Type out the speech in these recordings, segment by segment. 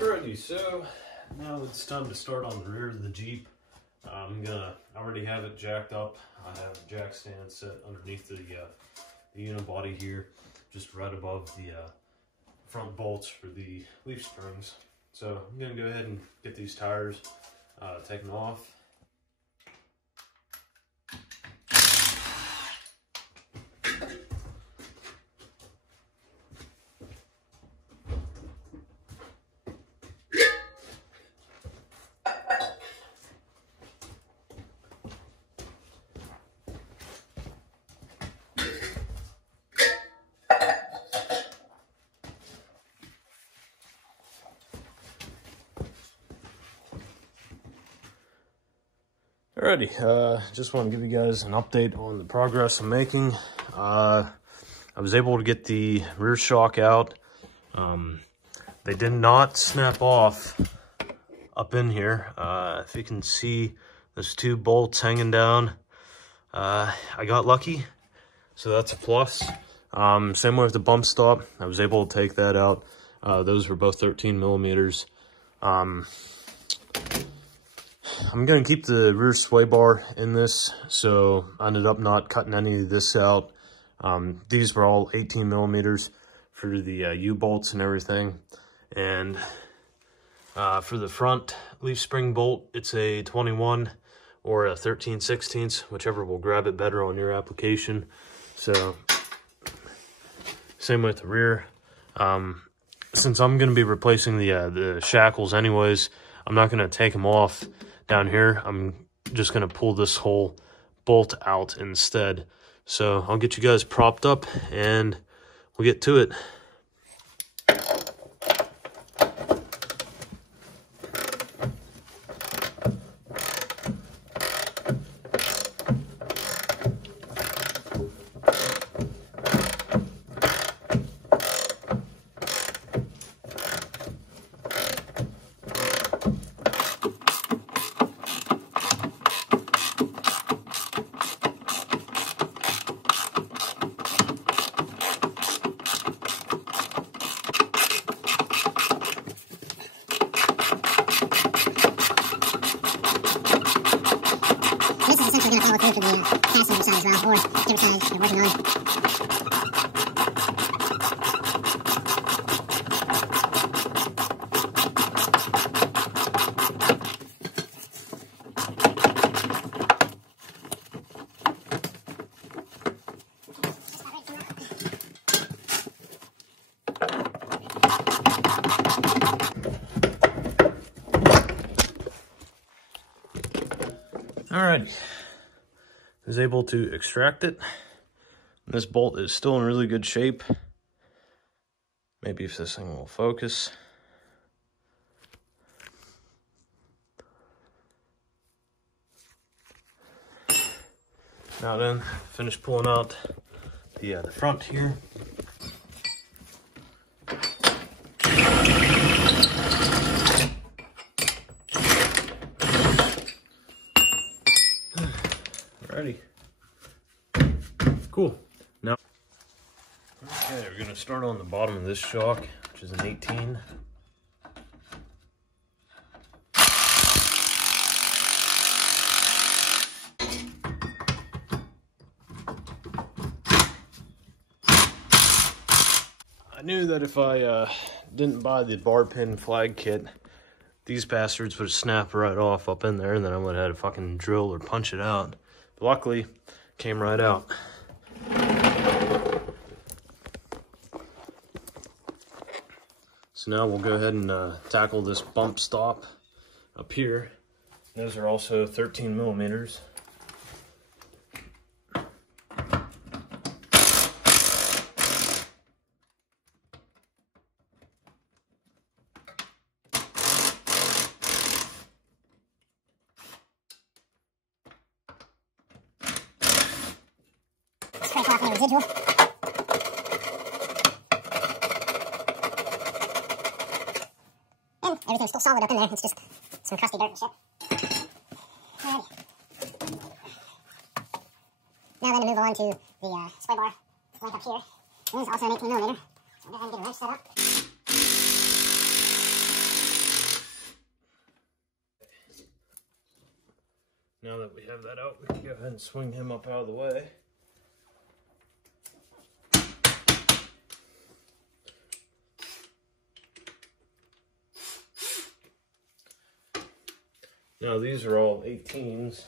Alrighty, so now it's time to start on the rear of the Jeep. I already have it jacked up. I have a jack stand set underneath the unibody here, just right above the front bolts for the leaf springs. So I'm gonna go ahead and get these tires taken off. Alrighty, just want to give you guys an update on the progress I'm making. I was able to get the rear shock out. They did not snap off up in here. If you can see, there's two bolts hanging down. I got lucky, so that's a plus. Same way with the bump stop. I was able to take that out. Those were both 13 millimeters. I'm going to keep the rear sway bar in this, so I ended up not cutting any of this out. These were all 18 millimeters for the U-bolts and everything. And for the front leaf spring bolt, it's a 21 or a 13/16, whichever will grab it better on your application. So, same with the rear. Since I'm going to be replacing the shackles anyways, I'm not going to take them off down here. I'm just going to pull this whole bolt out instead. So I'll get you guys propped up and we'll get to it. For the passenger side as well, or whichever side you're working on. All right. Was able to extract it. This bolt is still in really good shape. Maybe if this thing will focus. Now then, finish pulling out the front here. Alrighty. Cool. Now, okay, we're gonna start on the bottom of this shock, which is an 18. I knew that if I didn't buy the bar pin flag kit, these bastards would snap right off up in there, and then I would have had to fucking drill or punch it out. But luckily, it came right out. So now we'll go ahead and tackle this bump stop up here. Those are also 13 millimeters. Scrape off any residual. And everything's still solid up in there. It's just some crusty dirt and shit. Alrighty. Now then to move on to the sway bar length up here. This is also an 18 millimeter. So we'll go ahead and get a wrench set up. Now that we have that out, we can go ahead and swing him up out of the way. Now these are all 18s.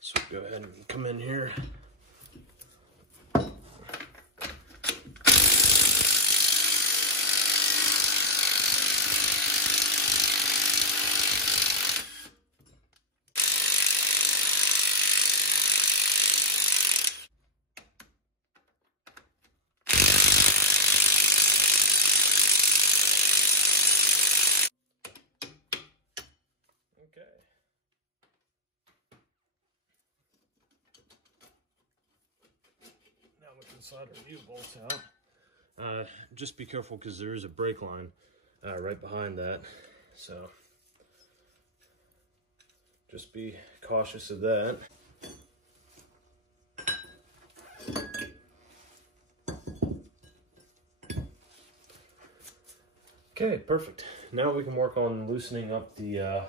So go ahead and come in here. Now we can slide our U-bolts out. Just be careful because there is a brake line right behind that. So just be cautious of that. Okay, perfect. Now we can work on loosening up the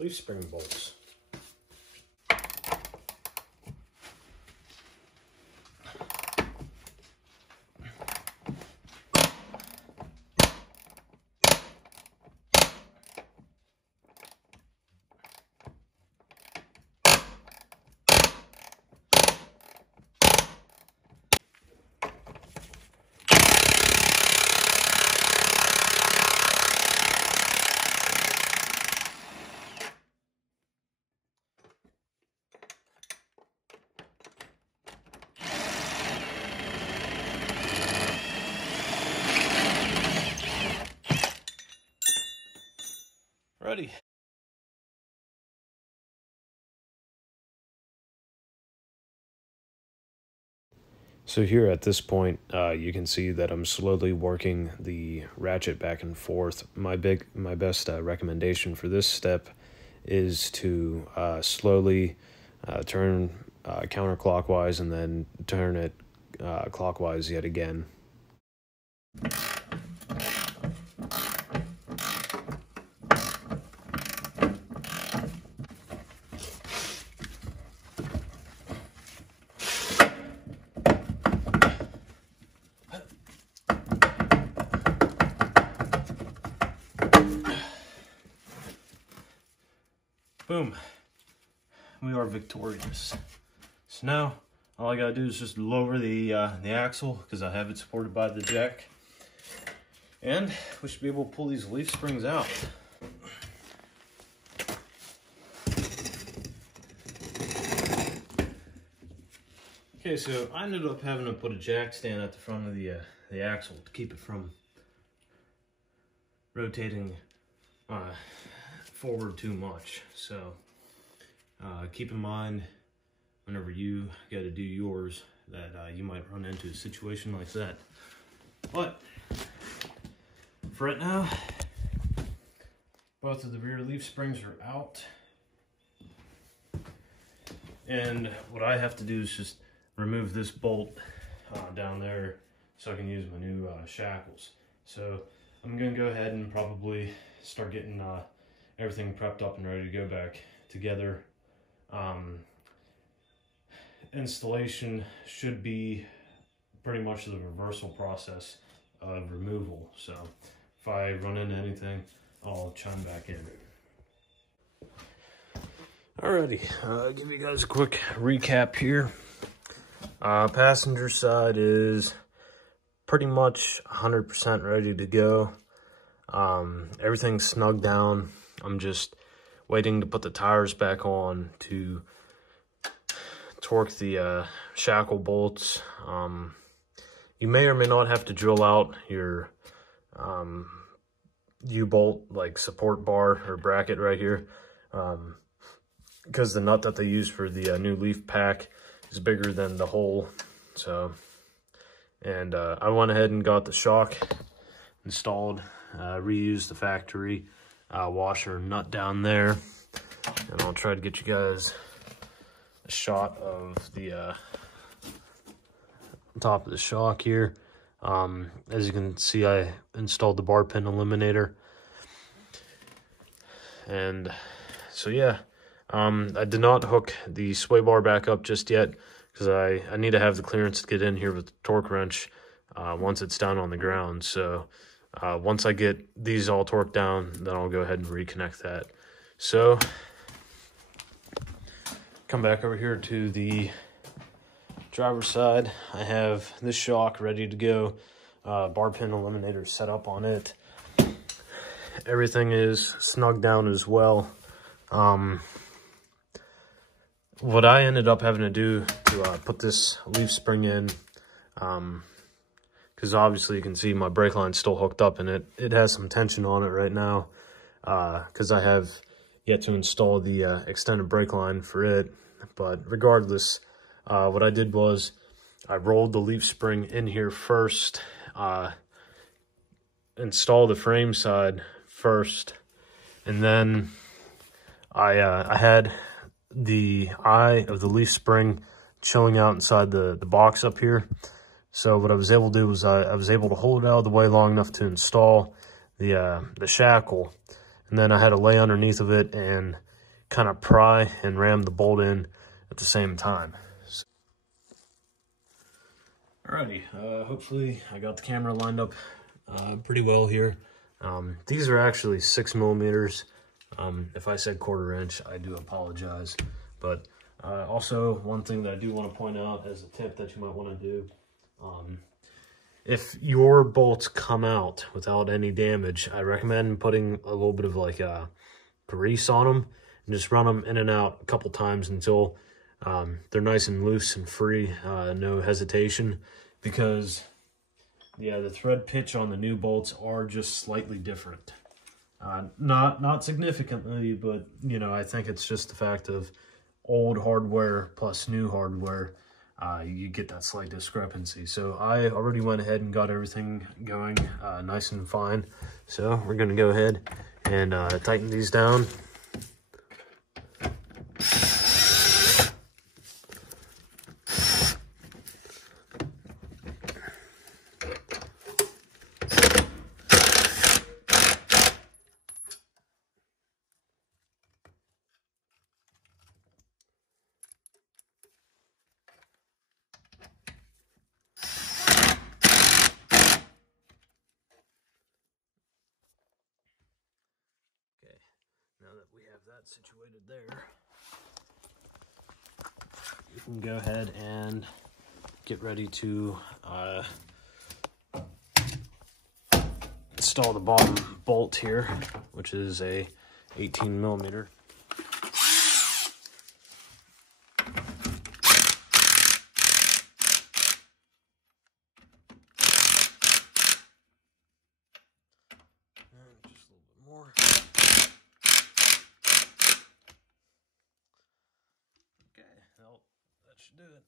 leaf spring bolts. Ready. So here at this point, you can see that I'm slowly working the ratchet back and forth. My best recommendation for this step is to slowly turn counterclockwise and then turn it clockwise yet again. Boom. We are victorious. So now all I gotta do is just lower the axle because I have it supported by the jack, and we should be able to pull these leaf springs out. Okay, so I ended up having to put a jack stand at the front of the axle to keep it from rotating forward too much. So keep in mind whenever you got to do yours that you might run into a situation like that. But for right now, both of the rear leaf springs are out, and what I have to do is just remove this bolt down there so I can use my new shackles. So I'm gonna go ahead and probably start getting everything prepped up and ready to go back together. Installation should be pretty much the reversal process of removal. So if I run into anything, I'll chime back in. Alrighty, give you guys a quick recap here. Passenger side is pretty much 100% ready to go. Everything's snug down. I'm just waiting to put the tires back on to torque the shackle bolts. You may or may not have to drill out your U-bolt like support bar or bracket right here, because the nut that they use for the new leaf pack is bigger than the hole. So, and I went ahead and got the shock installed, reused the factory washer and nut down there, and I'll try to get you guys a shot of the top of the shock here. As you can see, I installed the bar pin eliminator. And so yeah, I did not hook the sway bar back up just yet because I need to have the clearance to get in here with the torque wrench once it's down on the ground. So once I get these all torqued down, then I'll go ahead and reconnect that. So come back over here to the driver's side. I have this shock ready to go. Bar pin eliminator set up on it. Everything is snug down as well. What I ended up having to do to put this leaf spring in, because obviously you can see my brake line's still hooked up and it has some tension on it right now, because I have yet to install the extended brake line for it. But regardless, what I did was I rolled the leaf spring in here first, installed the frame side first, and then I had the eye of the leaf spring chilling out inside the box up here. So what I was able to do was I was able to hold it out of the way long enough to install the shackle, and then I had to lay underneath of it and kind of pry and ram the bolt in at the same time. Alrighty, hopefully I got the camera lined up pretty well here. These are actually 6 millimeters. If I said 1/4 inch, I do apologize. But also, one thing that I do want to point out as a tip that you might want to do, if your bolts come out without any damage, I recommend putting a little bit of like grease on them and just run them in and out a couple times until they're nice and loose and free, no hesitation, because yeah, the thread pitch on the new bolts are just slightly different. Not significantly, but you know, I think it's just the fact of old hardware plus new hardware, you get that slight discrepancy. So I already went ahead and got everything going nice and fine. So we're gonna go ahead and tighten these down. Now that we have that situated there, you can go ahead and get ready to install the bottom bolt here, which is a 18 millimeter. And just a little bit more. Well, that should do it.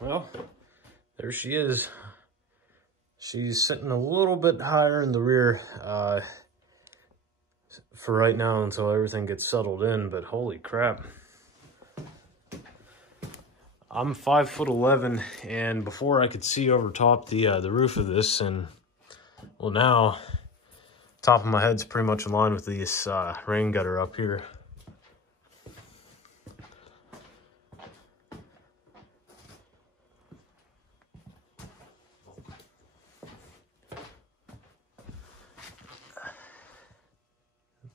Well, there she is. She's sitting a little bit higher in the rear for right now until everything gets settled in, but holy crap. I'm 5'11", and before I could see over top the roof of this, and well, now top of my head's pretty much in line with this rain gutter up here.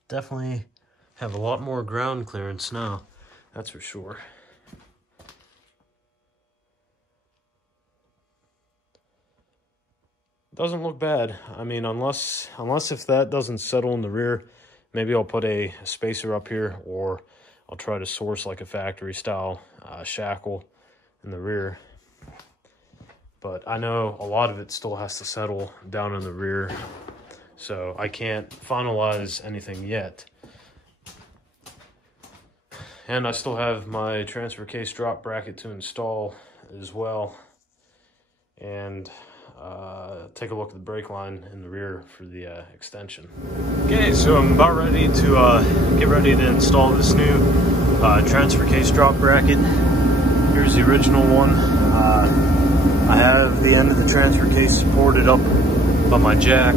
definitely have a lot more ground clearance now, that's for sure. Doesn't look bad. I mean, unless if that doesn't settle in the rear, maybe I'll put a spacer up here, or I'll try to source like a factory style shackle in the rear. But I know a lot of it still has to settle down in the rear, so I can't finalize anything yet. And I still have my transfer case drop bracket to install as well. And take a look at the brake line in the rear for the extension. Okay, so I'm about ready to get ready to install this new transfer case drop bracket. Here's the original one. I have the end of the transfer case supported up by my jack.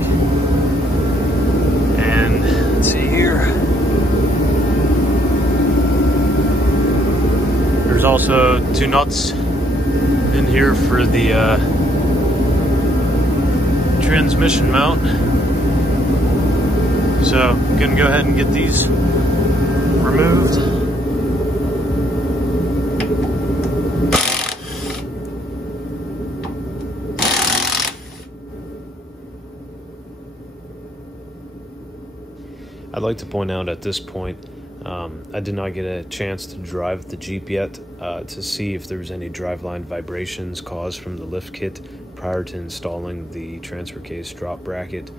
And let's see here. There's also 2 nuts in here for the transmission mount. So I'm gonna go ahead and get these removed. I'd like to point out at this point, I did not get a chance to drive the Jeep yet to see if there was any driveline vibrations caused from the lift kit prior to installing the transfer case drop bracket.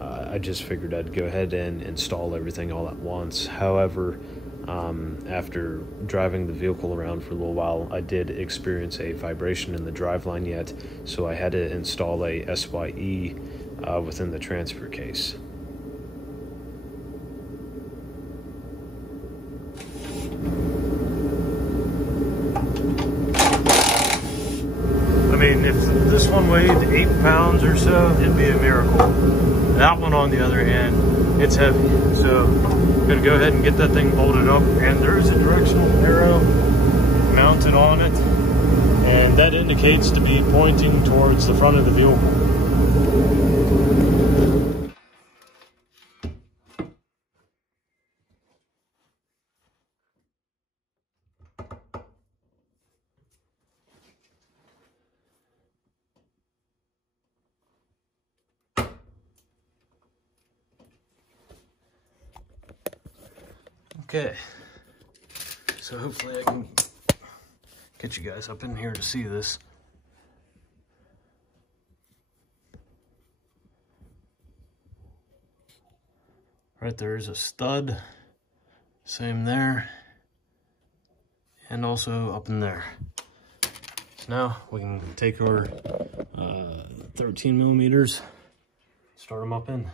I just figured I'd go ahead and install everything all at once. However, after driving the vehicle around for a little while, I did experience a vibration in the driveline yet, so I had to install a SYE within the transfer case. I mean, if this one weighed 8 pounds or so, it'd be a miracle. That one, on the other hand, it's heavy. So I'm gonna go ahead and get that thing bolted up, and there's a directional arrow mounted on it, and that indicates to be pointing towards the front of the vehicle. Okay, so hopefully I can get you guys up in here to see this. Right there is a stud, same there, and also up in there. So now we can take our 13 millimeters, start them up in.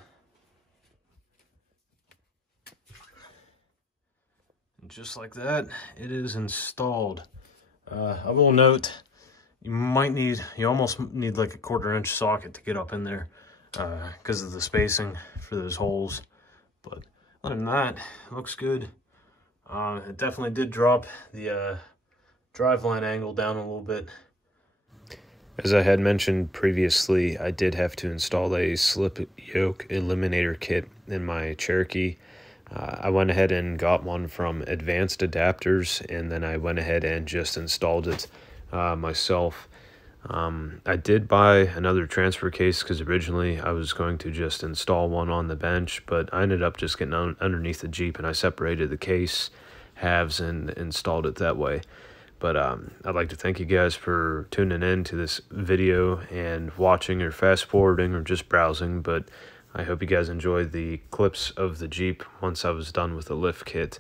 Just like that, it is installed. I will note, you almost need like a 1/4 inch socket to get up in there because of the spacing for those holes. But other than that, it looks good. It definitely did drop the driveline angle down a little bit. As I had mentioned previously, I did have to install a slip yoke eliminator kit in my Cherokee. I went ahead and got one from Advanced Adapters, and then I went ahead and just installed it myself. I did buy another transfer case because originally I was going to just install one on the bench, but I ended up just getting underneath the Jeep, and I separated the case halves and installed it that way. But I'd like to thank you guys for tuning in to this video and watching or fast forwarding or just browsing, but I hope you guys enjoyed the clips of the Jeep once I was done with the lift kit.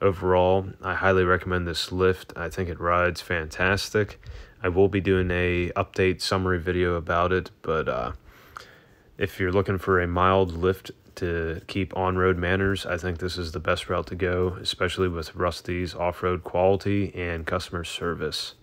Overall, I highly recommend this lift. I think it rides fantastic. I will be doing a update summary video about it, but if you're looking for a mild lift to keep on-road manners, I think this is the best route to go, especially with Rusty's off-road quality and customer service.